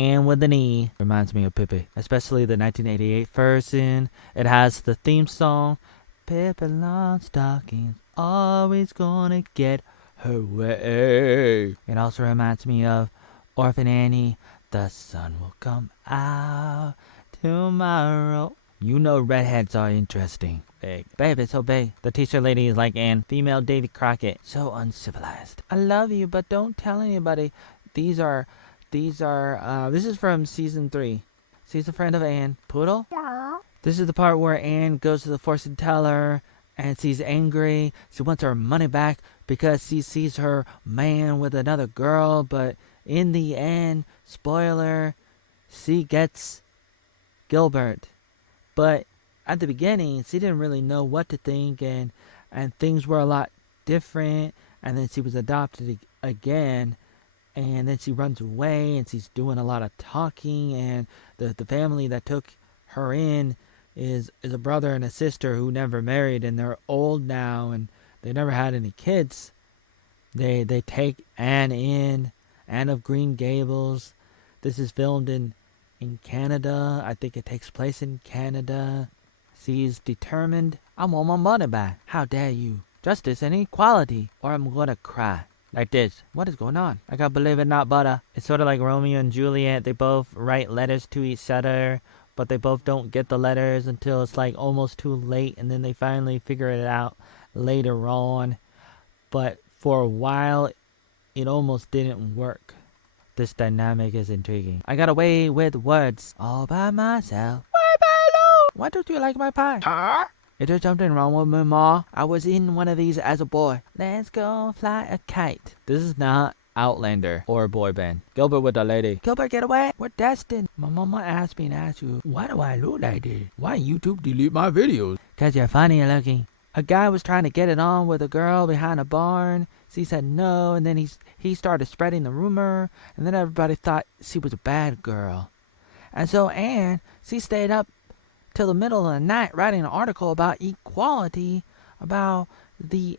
And with an E. Reminds me of Pippi. Especially the 1988 version. It has the theme song. Pippi Longstocking's always gonna get her way. It also reminds me of Orphan Annie. The sun will come out tomorrow. You know redheads are interesting. Big. Babe, it's so big. The teacher lady is like Anne. Female Davy Crockett. So uncivilized. I love you, but don't tell anybody. This is from season 3. She's a friend of Anne. Poodle? Yeah. This is the part where Anne goes to the fortune teller and she's angry. She wants her money back because she sees her man with another girl, but in the end, spoiler, she gets Gilbert. But at the beginning, she didn't really know what to think, and things were a lot different. And then she was adopted again, and then she runs away, and she's doing a lot of talking. And the family that took her in is a brother and a sister who never married, and they're old now, and they never had any kids. They take Anne in, Anne of Green Gables. This is filmed in Canada. I think it takes place in Canada. She's determined. I want my money back. How dare you? Justice and equality, or I'm gonna cry. Like this. What is going on? I gotta believe it, not butter. It's sort of like Romeo and Juliet. They both write letters to each other, but they both don't get the letters until it's like almost too late, and then they finally figure it out later on. But for a while, it almost didn't work. This dynamic is intriguing. I got away with words all by myself. Why, Baloo? Why don't you like my pie? Huh? Is there something wrong with me, Ma? I was in one of these as a boy. Let's go fly a kite. This is not Outlander or a boy band. Gilbert with the lady. Gilbert, get away. We're destined. My mama asked me to ask you, why do I look like this? Why YouTube delete my videos? Because you're funny looking. A guy was trying to get it on with a girl behind a barn. She said no, and then he started spreading the rumor, and then everybody thought she was a bad girl. And so Anne, she stayed up till the middle of the night writing an article about equality, about the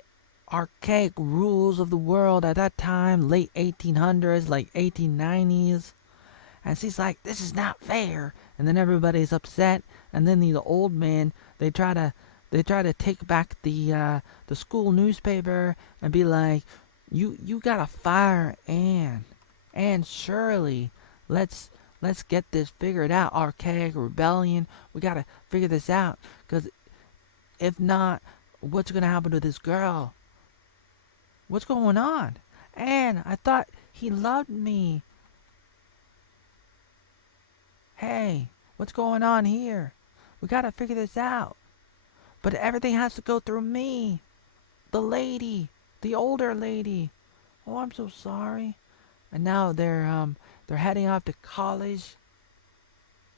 archaic rules of the world at that time, late 1800s, like 1890s. And she's like, this is not fair. And then everybody's upset, and then the old men, they try to take back the school newspaper and be like, you gotta fire Anne Shirley. Let's get this figured out. Archaic rebellion. We gotta figure this out, because if not, what's gonna happen to this girl? What's going on? Anne, I thought he loved me. Hey, what's going on here? We gotta figure this out. But everything has to go through me. The lady. The older lady. Oh, I'm so sorry. And now they're heading off to college.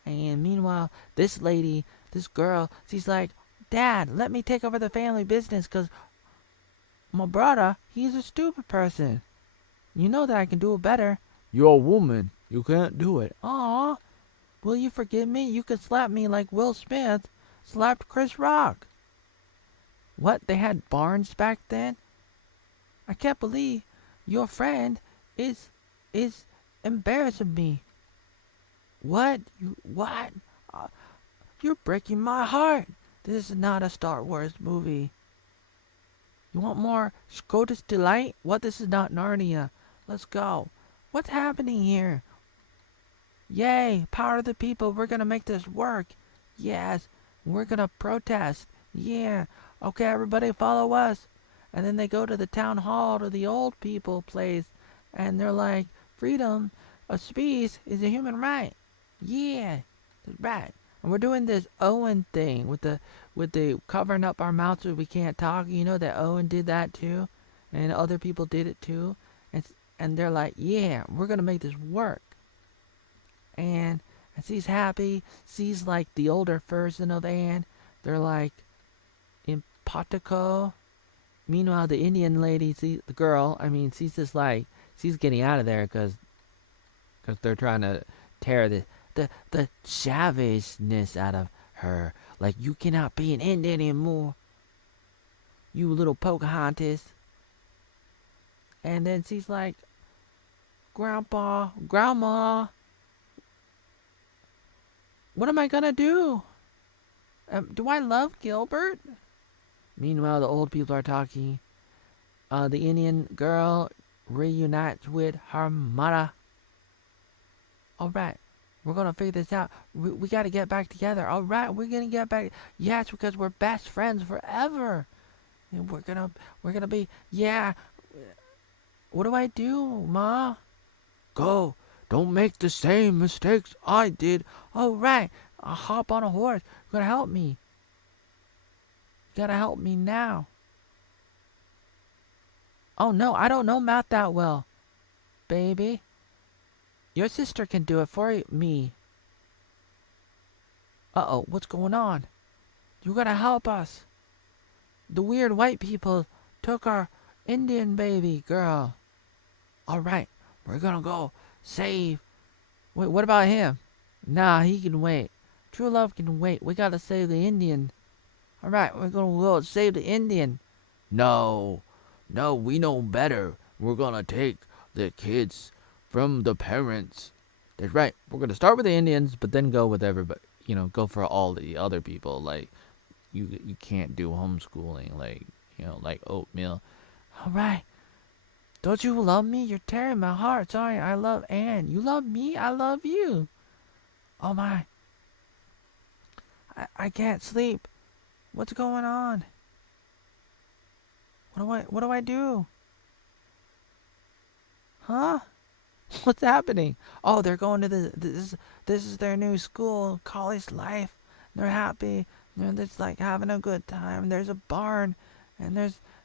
And meanwhile, this lady, this girl, she's like, Dad, let me take over the family business, because my brother, he's a stupid person. You know that I can do it better. You're a woman. You can't do it. Aw. Will you forgive me? You could slap me like Will Smith slapped Chris Rock. What? They had barns back then? I can't believe your friend is embarrassing me. What? What? You're breaking my heart. This is not a Star Wars movie. You want more Scotus Delight? What? This is not Narnia. Let's go. What's happening here? Yay, power of the people. We're gonna make this work. Yes, we're gonna protest. Yeah. Okay, everybody follow us. And then they go to the town hall, to the old people place, and they're like, freedom of speech is a human right. Yeah, that's right. And we're doing this Owen thing with the covering up our mouths so we can't talk. You know that Owen did that too, and other people did it too. And they're like, yeah, we're gonna make this work. And she's happy. She's like the older version of Anne. They're like in Potico. Meanwhile, the Indian lady, the girl, she's just like, she's getting out of there because they're trying to tear the savageness out of her. Like, you cannot be an Indian anymore, you little Pocahontas. And then she's like, Grandma, What am I gonna do? Do I love Gilbert? Meanwhile, the old people are talking. The Indian girl reunites with her mother. Alright, we're gonna figure this out. We gotta get back together. Alright, we're gonna get back. Yes, because we're best friends forever. And we're gonna be, yeah. What do I do, Ma? Go. Don't make the same mistakes I did. Alright, I'll hop on a horse. You're gonna help me. You gotta help me now. Oh no, I don't know math that well, baby. Your sister can do it for me. Uh-oh, what's going on? You gotta help us. The weird white people took our Indian baby girl. Alright, we're gonna go save. Wait, what about him? Nah, he can wait. True love can wait. We gotta save the Indian. Alright, we're gonna go save the Indian. No, no, we know better. We're gonna take the kids from the parents. That's right. We're gonna start with the Indians, but then go with everybody. Go for all the other people. Like you can't do homeschooling. Like oatmeal. All right. Don't you love me? You're tearing my heart. Sorry, I love Anne. You love me? I love you. Oh my. I can't sleep. What's going on? What do I do? Huh? What's happening? Oh, they're going to this is their new school, college life. They're happy. They're just like having a good time. There's a barn, and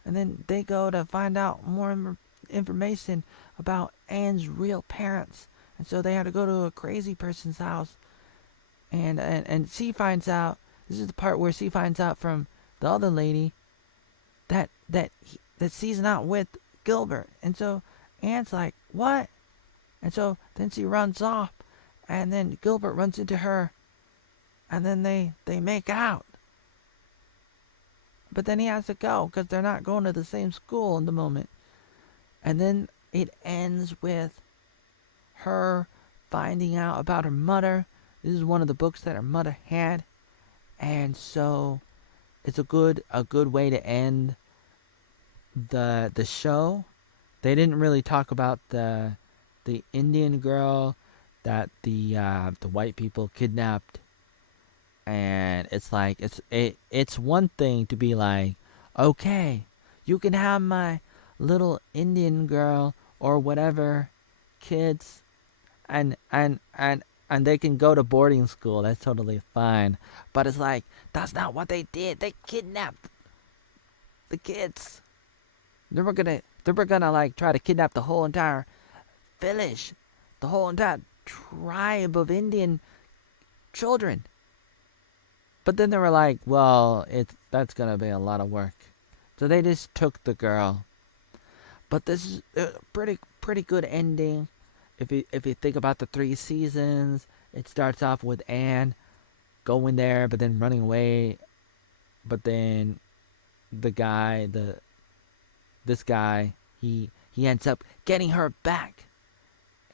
then they go to find out more information about Anne's real parents. And so they had to go to a crazy person's house, and she finds out. This is the part where she finds out from the other lady that she's not with Gilbert, and so Anne's like, what? And so then she runs off, and then Gilbert runs into her, and then they make out. But then he has to go because they're not going to the same school in the moment. And then it ends with her finding out about her mother. This is one of the books that her mother had, and so it's a good way to end the show. They didn't really talk about the Indian girl that the white people kidnapped, and it's like it's one thing to be like, okay, you can have my little Indian girl or whatever kids, and they can go to boarding school. That's totally fine. But it's like that's not what they did. They kidnapped the kids. They were gonna like try to kidnap the whole entire village, the whole entire tribe of Indian children. But then they were like, well, that's gonna be a lot of work, so they just took the girl. But this is a pretty good ending. If you think about the 3 seasons, it starts off with Anne going there, but then running away. But then this guy, he ends up getting her back,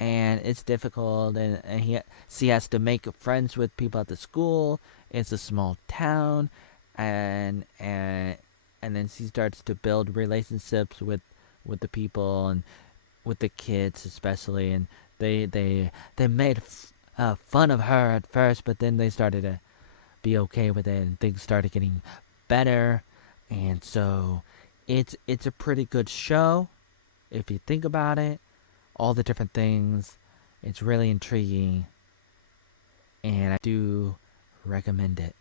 and it's difficult, and she has to make friends with people at the school. It's a small town, and then she starts to build relationships with the people and with the kids especially, and they made fun of her at first, but then they started to be okay with it, and things started getting better, and so it's a pretty good show if you think about it, all the different things. It's really intriguing, and I do recommend it.